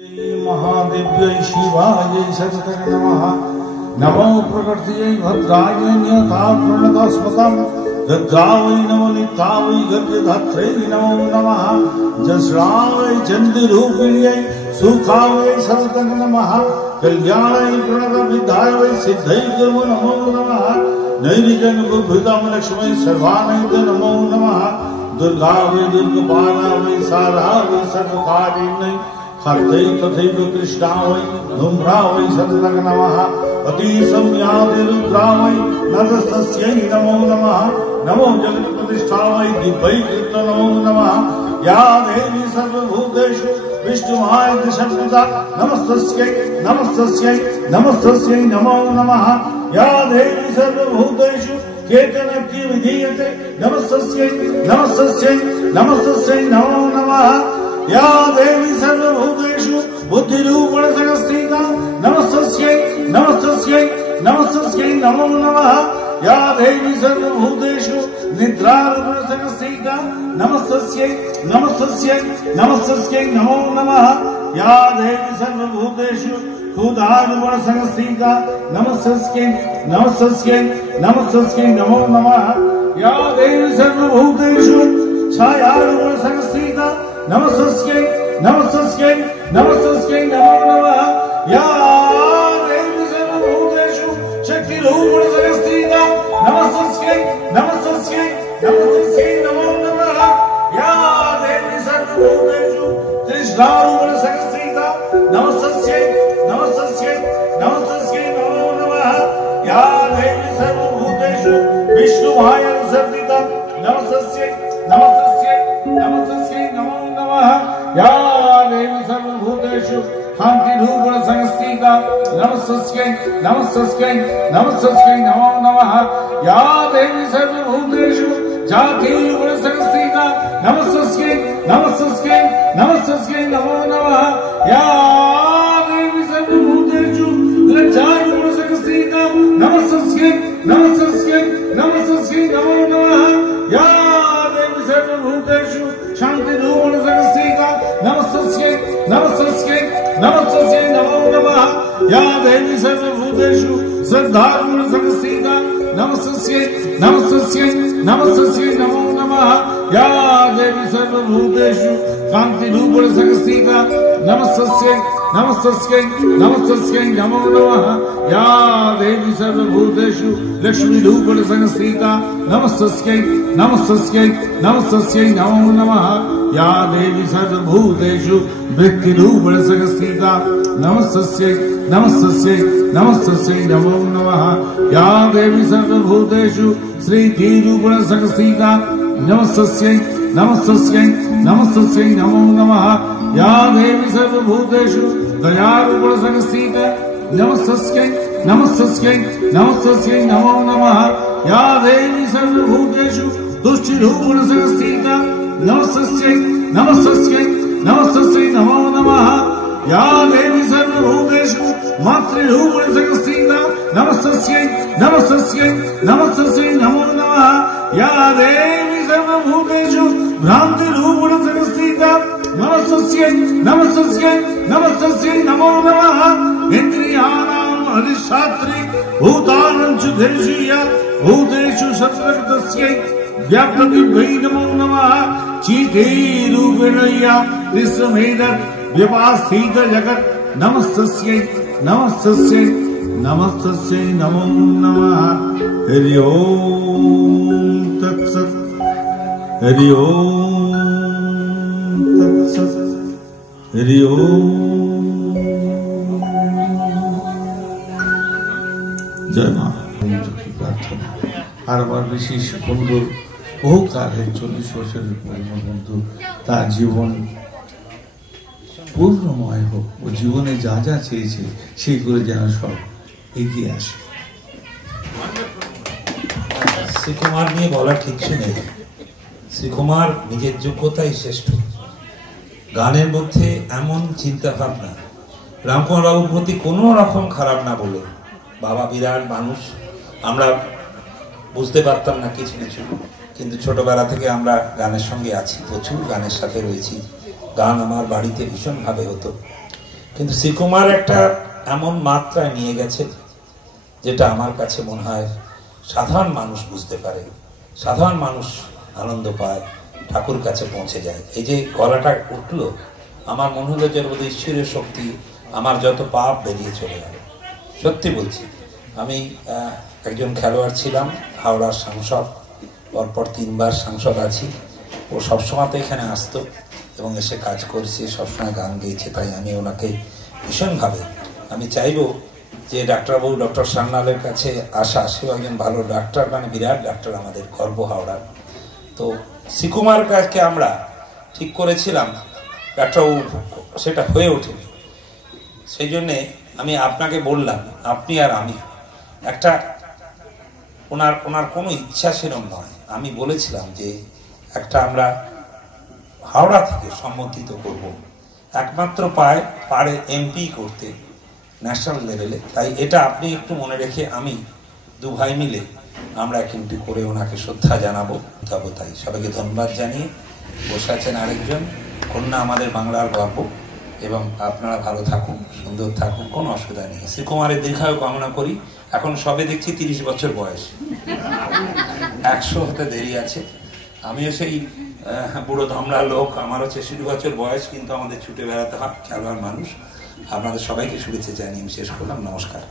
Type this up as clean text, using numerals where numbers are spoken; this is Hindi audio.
महादेव्यै शिवायै सततं नमः। नमो प्रकृत्यै भद्राय न्यथा प्रणतस्मतं गद्गावै नवनीतावै गद्यधात्रै नमो नमः। जस्रावै चण्डीरूपिण्यै सुखावै सततं नमः। कल्याणाय प्रणतविद्याय वै सिद्धै गुरु नमो नमः। नैरिजन बुद्धिदं लक्ष्मै सर्वानै नमो नमः। दुर्गा वै दुर्गपाला वै सारा वै सर्वकारिण्यै खर्दै तथैव कृष्णा वै धूम्रा वै सततं नमः। अतिसंज्ञाति रुद्रा वै नरस्तस्यै नमो नमः। नमो जगत्प्रतिष्ठा वै दिव्यै कृत नमो नमः। या देवी सर्वभूतेषु विष्णुमाय संस्कृता नमस्तस्यै नमस्तस्यै नमस्तस्यै नमो नमः। या देवी सर्वभूतेषु चेतनत्य विधीयते नमस्तस्यै नमस्तस्यै नमस्तस्यै नमो नमः। या देवी सर्वभूतेषु बुद्धिरूपेण संस्थिता नमस्तस्यै नमस्तस्यै नमस्तस्यै नमो नमः। या देवी सर्वभूतेषु निद्रारूपेण संस्थिता नमस्तस्यै नमस्तस्यै नमस्तस्यै नमो नमः। या देवी सर्वभूतेषु क्षुधारूपेण संस्थिता नमस्तस्यै नमस्तस्यै नमस्तस्यै नमो नमः। या देवी सर्वभूतेषु छायारूपेण संस्थिता नमस्तस्यै नमस्तस्यै नमस्तस्यै नमो नमः। या देवी सर्वभूतेषु शक्तिरूपेण संस्थिता नमस्तस्यै नमस्तस्यै नमस्तस्यै नमो नमः। या देवी सर्वभूतेषु कृष्णारूपेण संस्थिता नमस्तस्यै नमस्तस्यै नमस्तस्यै नमो नमः। या देवी सर्वभूतेषु विष्णुमाया संस्थिता नमस्तस्यै नमस्तस्यै नमस्तस्यै नमो नमः। या देवी सर्वभूतेषु शान्तिरूपेण संस्थिता नमस्तस्यै नमस्तस्यै नमस्तस्यै नमो नमः। या देवी सर्वभूतेषु जातिरूपेण संस्थिता नमस्तस्यै नमस्तस्यै नमस्तस्यै नमो नमः। या देवी सर्वभूतेषु लज्जारूपेण संस्थिता नमस्तस्यै नमस्तस्यै नमस्तस्यै नमो नमः। या देवी सर्वभूतेषु शान्तिरूपेण संस्थिता नमस्तस्यै नमस्तस्यै नमस्तस्यै नमो नमः। या देवी सर्वभूतेषु श्रद्धारूपेण संस्थिता नमस्तस्यै नमस्तस्यै नमस्तस्यै नमो नमः। या देवी सर्वभूतेषु कान्तिरूपेण संस्थिता नमस्तस्यै नमस्तस्यै नमस्तस्यै नमो नमः। या देवी सर्वभूतेषु लक्ष्मीरूपेण संस्थिता नमस्तस्यै नमस्तस्यै नमस्तस्यै नमो नमः। या देवी सर्वभूतेषु वृत्तिरूपेण संस्थिता नमस्तस्यै नमस्तस्यै नमस्तस्यै नमो नमः। या देवी सर्वभूतेषु श्रीधीरूपेण संस्थिता नमस्तस्यै नमस्तस्यै नमस्तस्यै नमो नमः। या देवी सर्वभूतेषु दयारूपेण संस्थिता नमस्तस्यै नमस्तस्यै नमस्तस्यै नमो नमः। या देवी सर्वभूतेषु तुष्टिरूपेण संस्थिता नमस्तस्यै नमस्तस्यै नमस्तस्यै नमो नमः। या देवी सर्वभूतेषु मातृरूपेण संस्थिता नमस्तस्यै नमस्तस्यै नमस्तस्यै नमो नमः। या देवी सर्वभूतेषु भ्रान्तिरूपेण संस्थिता नमस्तस्यै नमस्तस्यै नमस्तस्यै नमो नमः। इन्द्रियाणाम् अधिष्ठात्री भूतानां च धीर्षया भूतेषु सत्त्वगतस्यै व्याप्रतिभै नमो नमः। चीतेरूपेण या विश्वमेतद् व्यवस्थित जगत् नमस्तस्यै नमस्तस्यै नमस्तस्यै नमो नमः। हरि ओम तत्सत् हरि ओम तत्सत् हरि ओम। जय मां की प्रार्थना। আর আমার বিশেষ বন্ধুর বহুকালের 40 বছরের পুরনো বন্ধু, তার জীবন পূর্ণময় হোক, ও জীবনে যা যা চেয়েছে সেইগুলো যেন সব এগিয়ে আসে। শ্রীকুমার নিয়ে বলার কিচ্ছু নেই। শ্রীকুমার নিজের যোগ্যতাই শ্রেষ্ঠ। গানের মধ্যে এমন চিন্তা ভাবনা, রামকুমার বাবুর প্রতি কোনো রকম খারাপ না বলে, বাবা বিরাট মানুষ, আমরা বুঝতে পারতাম না কিছু কিছু, কিন্তু ছোটবেলা থেকে আমরা গানের সঙ্গে আছি, প্রচুর গানের সাথে রয়েছি। গান আমার বাড়িতে ভীষণভাবে হতো। কিন্তু শ্রীকুমার একটা এমন মাত্রায় নিয়ে গেছে যেটা আমার কাছে মনে হয় সাধারণ মানুষ বুঝতে পারে, সাধারণ মানুষ আনন্দ পায়, ঠাকুর কাছে পৌঁছে যায়। এই যে গলাটা উঠলো, আমার মনে হলো যে বোধ ঈশ্বরের শক্তি, আমার যত পাপ বেরিয়ে চলে গেল। সত্যি বলছি, আমি একজন খেলোয়াড় ছিলাম, হাওড়ার সাংসদ, পরপর 3 বার সাংসদ আছি। ও সবসময় তো এখানে আসতো এবং এসে কাজ করছে, সবসময় গান গেয়েছে। তাই আমি ওনাকে ভীষণভাবে আমি চাইবো যে ডাক্তারবাবু ডক্টর সান্যালের কাছে আসা, সেও একজন ভালো ডাক্তার, মানে বিরাট ডাক্তার, আমাদের গর্ব হাওড়ার। তো শ্রীকুমার কাজকে আমরা ঠিক করেছিলাম, ডাক্তারবাবু সেটা হয়ে ওঠেনি। সেই জন্যে আমি আপনাকে বললাম, আপনি আর আমি একটা, ওনার কোনো ইচ্ছা সেরকম নয়, আমি বলেছিলাম যে একটা আমরা হাওড়া থেকে সম্মতিত করব, একমাত্র পারে এমপি করতে ন্যাশনাল লেভেলে। তাই এটা আপনি একটু মনে রেখে আমি 2 ভাই মিলে আমরা কিন্তু করে ওনাকে শ্রদ্ধা জানাবো। তাই সবাইকে ধন্যবাদ জানিয়ে বসে আছেন আরেকজন কন্যা, আমাদের বাংলার গর্ব, এবং আপনারা ভালো থাকুন, সুন্দর থাকুন, কোনো অসুবিধা নেই। শ্রীকুমারের দীর্ঘায়ু কামনা করি। এখন সবে দেখছি 30 বছর বয়স, 100 হতে দেরি আছে। আমিও সেই বুড়ো ধমলা লোক, আমারও 66 বছর বয়স, কিন্তু আমাদের ছুটে বেড়াতে হয়, খেলোয়াড় মানুষ। আপনাদের সবাইকে শুভেচ্ছা জানিয়ে আমি শেষ করলাম। নমস্কার।